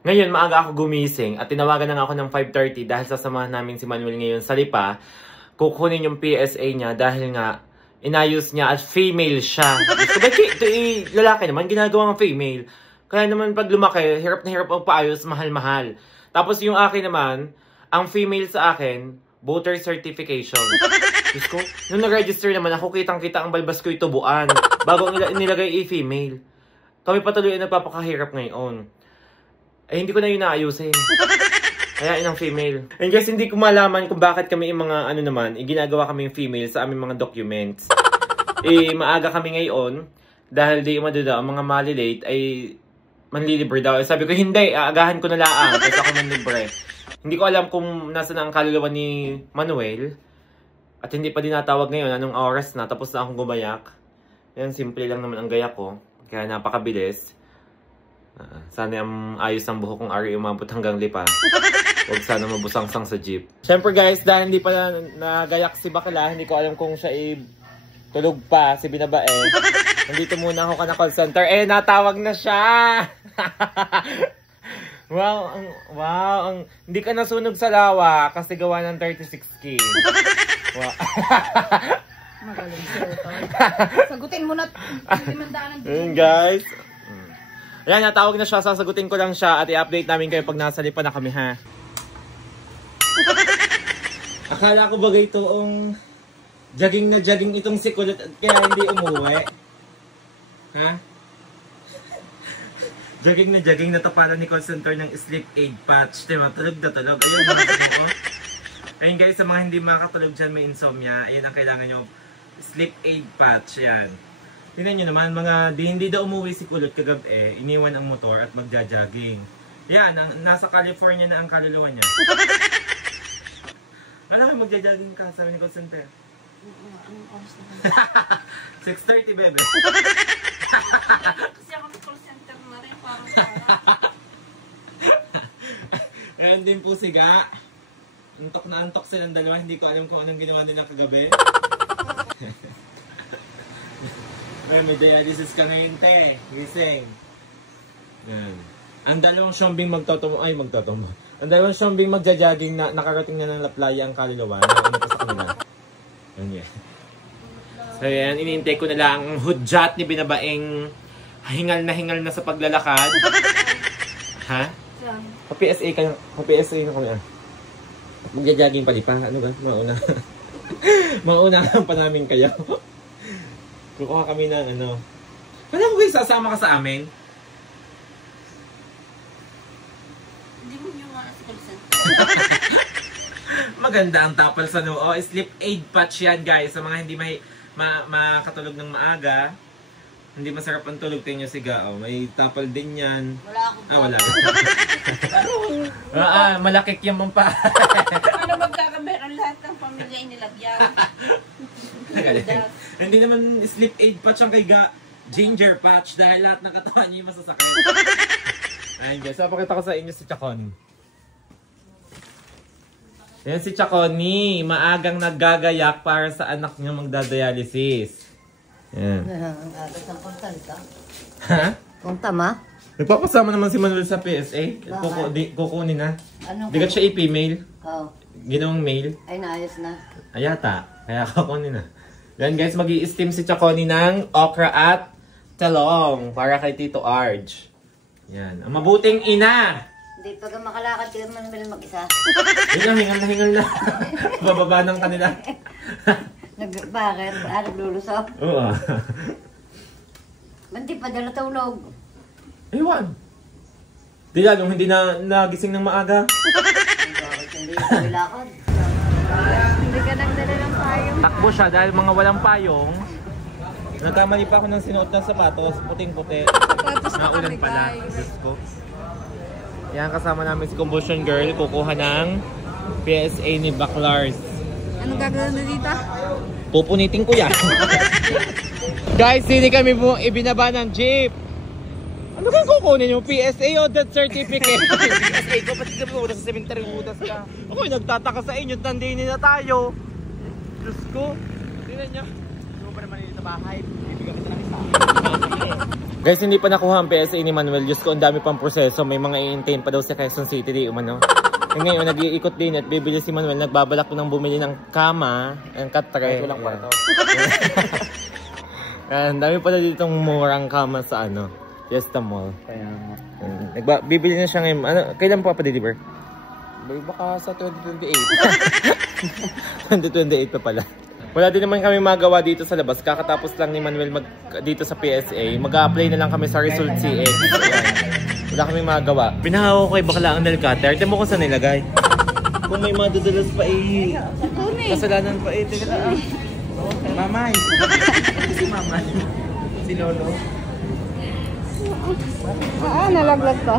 Ngayon, maaga ako gumising at tinawagan na ako ng 5:30 dahil sasamahan namin si Manuel ngayon sa Lipa. Kukunin yung PSA niya dahil nga inayos niya at female siya. Lalaki naman, ginagawa ng female. Kaya naman pag lumaki, hirap na hirap ang paayos, mahal-mahal. Tapos yung akin naman, ang female sa akin, voter certification. Diyos ko, nung nag-register naman ako, kitang-kita ang balbas ko itubuan. Bago nilagay i-female. Kami patuloy ay nagpapakahirap ngayon. Eh, hindi ko na yun naayusin. Kaya inang female. And guys, hindi ko malaman kung bakit kami yung mga ginagawa kami yung female sa aming mga documents. Maaga kami ngayon dahil di umadada ang mga malilate ay manlilibre daw. Sabi ko, hindi, aagahan ko na laang kasi ako manlibre. Hindi ko alam kung nasa na ang kaluluwa ni Manuel at hindi pa din natawag ngayon anong oras na, tapos na akong gumayak. Yan, simple lang naman ang gayak ko. Kaya napakabilis. Sana ang ayos ng buhok kong ari umabot hanggang Lipa. Huwag sana mabusangsang sa jeep. Siyempre guys, dahil hindi pa nagayak si Bakla, hindi ko alam kung siya tulog pa, si Binabae. Nandito muna ako ka na call center. Natawag na siya! Wow, hindi ka nasunog sa lawa kasi gawa ng 36K. Wow. Magaling siya ito. Sagutin mo na. Guys. Ayan, natawag na siya. Sasagutin ko lang siya at i-update namin kayo pag nasa Lipa na kami, ha? Akala ko bagay itoong jogging na jogging itong si Kulot kaya hindi umuwi. Ha? Jogging na jogging, natapalan ni call center ng sleep aid patch. Diba? Tulog na tulog. Ayun, mga ko. Ayun guys, sa mga hindi makakatulog dyan, may insomnia, ayun ang kailangan nyo. Sleep aid patch, yan. Tingnan nyo naman, hindi daw umuwi si Kulot kagabi, iniwan ang motor at magja-jogging. Yan, nasa California na ang kaluluwa niya. Alam mo, magja-jogging ka, sabi ni call center. Anong oras na ba? 6:30, bebe. Kasi ako sa call center na rin, parang Ayan din po si Ga. Antok na antok silang dalawa, hindi ko alam kung anong ginawa nila kagabi. May dialysis ka ngayon, te. Gising. Yan. Ang dalawang syombing Ang dalawang syombing magja-jogging na nakarating na ng Laplaya ang kaluluwa. Ano pa sa kanila? Yan. So yan, iniintay ko na lang ang hudyat ni Binabaeng hingal na sa paglalakad. Ha? Pa-PSA ka na kami. Magja-jogging pa pa. Ano ba? Mauna. Mauna pa namin kayo. Kukuha kami ng Wala mo kayo sasama ka sa amin? Hindi mo yung sa call center. Maganda ang tapal sa noo. Sleep aid patch yan guys. Sa mga hindi makatulog ng maaga. Hindi masarap ang tulog. Tingnan nyo si Ga. May tapal din yan. Wala akong wala. Malakik yung mampa. Ano magkakameron lahat ng pamilya inilagyan? Hindi naman sleep aid patch ang kay Ga. Ginger patch dahil lahat ng katawan niya yung masasakit. Ayun guys, pakita ko sa inyo si Chacon. Yan si Chaconi, maagang naggagayak para sa anak niya magdadialysis. Yan. Ang agad ng kontalita. Ha? Kung tama? Nagpapasama naman si Manuel sa PSA. Kukunin na. Di ka siya i-female. Oo. Ginawang male. Ay, naayos na. Ayata. Kaya kukunin na. Yan guys, mag-i-steam si Chaconi ng okra at talong para kay Tito Arj. Yan. Ang mabuting ina! Hindi, pag makalakad kayo Manuel mag-isa. Yun lang, hingal na. Bababa ng kanila. Bakit? Naglulusok? Oo. Hindi pa dala tulog. Ewan. Di lalong hindi na nagising ng maaga. Bakit hindi ka lakad? Hindi ka nagdala ng payong. Takbo siya dahil mga walang payong. Nagkamali pa ako ng sinuot ng sapatos. Puting-puti. Naulan pala. Diyos ko. Yan, kasama namin si Combustion Girl. Kukuha ng PSA ni Baklars. Anong gagawin na dito? Pupunitin ko yan. Guys, hindi kami po ibinaba ng jeep. Ano kang kukunin yung PSA o death certificate? PSA ko, pati ka pumunta sa cemetery, utas ka. Ako nagtataka sa inyo, nandini na tayo. Diyos ko. Tingnan nyo. Hindi mo pa naman dito sa bahay. Bibigyan kita ng isa. Guys, hindi pa nakuha ang PSA ni Manuel. Diyos ko, ang dami pang proseso. May mga i-maintain pa daw sa Quezon City. Di umano. E ngayon, nag-iikot din at bibili si Manuel. Nagbabalak nang bumili ng kama, ng katre. Ito lang kwarto. Ang dami pala ditong murang kama sa ano, Fiesta Mall. Kaya Bibili na siya ngayon. Ano, kailan pa pa-deliver? baka sa 2028. 2028 pa pala. Wala din naman kami magawa dito sa labas. Kakatapos lang ni Manuel dito sa PSA. Mag-a-apply na lang kami sa Result CX. Ayan. Wala kami magawa. Pinahawa ko kay bakla ang nail cutter. Tignan mo kung saan nilagay. Kung may madudulas pa kasalanan pa Teka lang. Mamay! Si Mamay. Si Lolo. Nalaglag pa.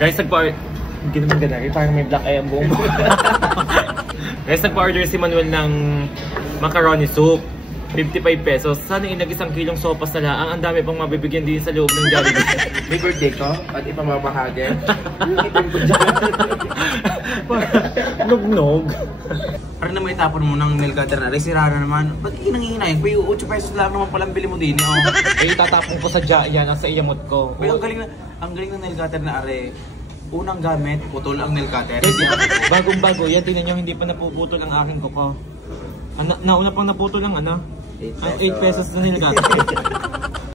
Guys, hindi naman ganari. Parang may black eye ang buong Guys, nagpa-order si Manuel ng macaroni soup. 55 pesos. Sana inag-1 kilong sopas na lang. Ang dami pang mabibigyan din sa loob ng Jollibee. May birthday ko at ipamamahagi. Nog-nog. Parang naman itapon mo ng nail cutter na. Sira na naman. Ba't hinang-hinayin? Kuya, 8 pesos lang naman palang bili mo din. Eh, itatapon ko sa yan sa iyamot ko. Kuya, ang galing ng nail cutter na are. Unang gamit, putol ang nail cutter. Bagong-bago yan. Tingnan nyo, hindi pa napuputol ang aking kuko. Nauna pang naputol ang ano? 8 pesos na nilagay.